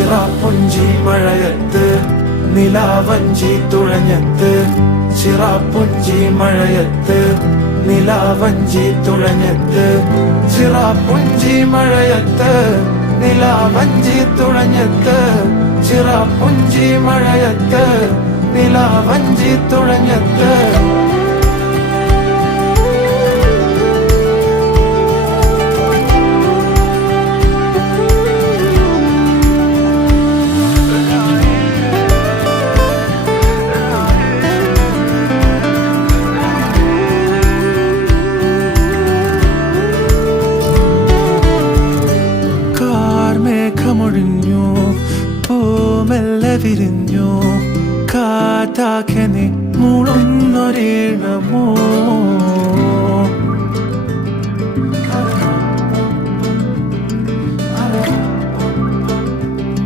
ചിറാപ്പുഞ്ചി മഴയത്ത് നിലാവഞ്ചി തുഴഞ്ഞത്ത്, ചിറാപ്പുഞ്ചി മഴയത്ത് നിലാവഞ്ചി തുഴഞ്ഞത്ത്, ചിറാപ്പുഞ്ചി മഴയത്ത് നിലാവഞ്ചി തുഴഞ്ഞത്ത്, ചിറാപ്പുഞ്ചി മഴയത്ത് നിലാവഞ്ചി തുഴഞ്ഞത്ത്. മേഘമൊഴിഞ്ഞു, പൂമെല്ലെ വിരിഞ്ഞു, കാറ്റാകെ നീ മൂളുന്നൊരീണമോ.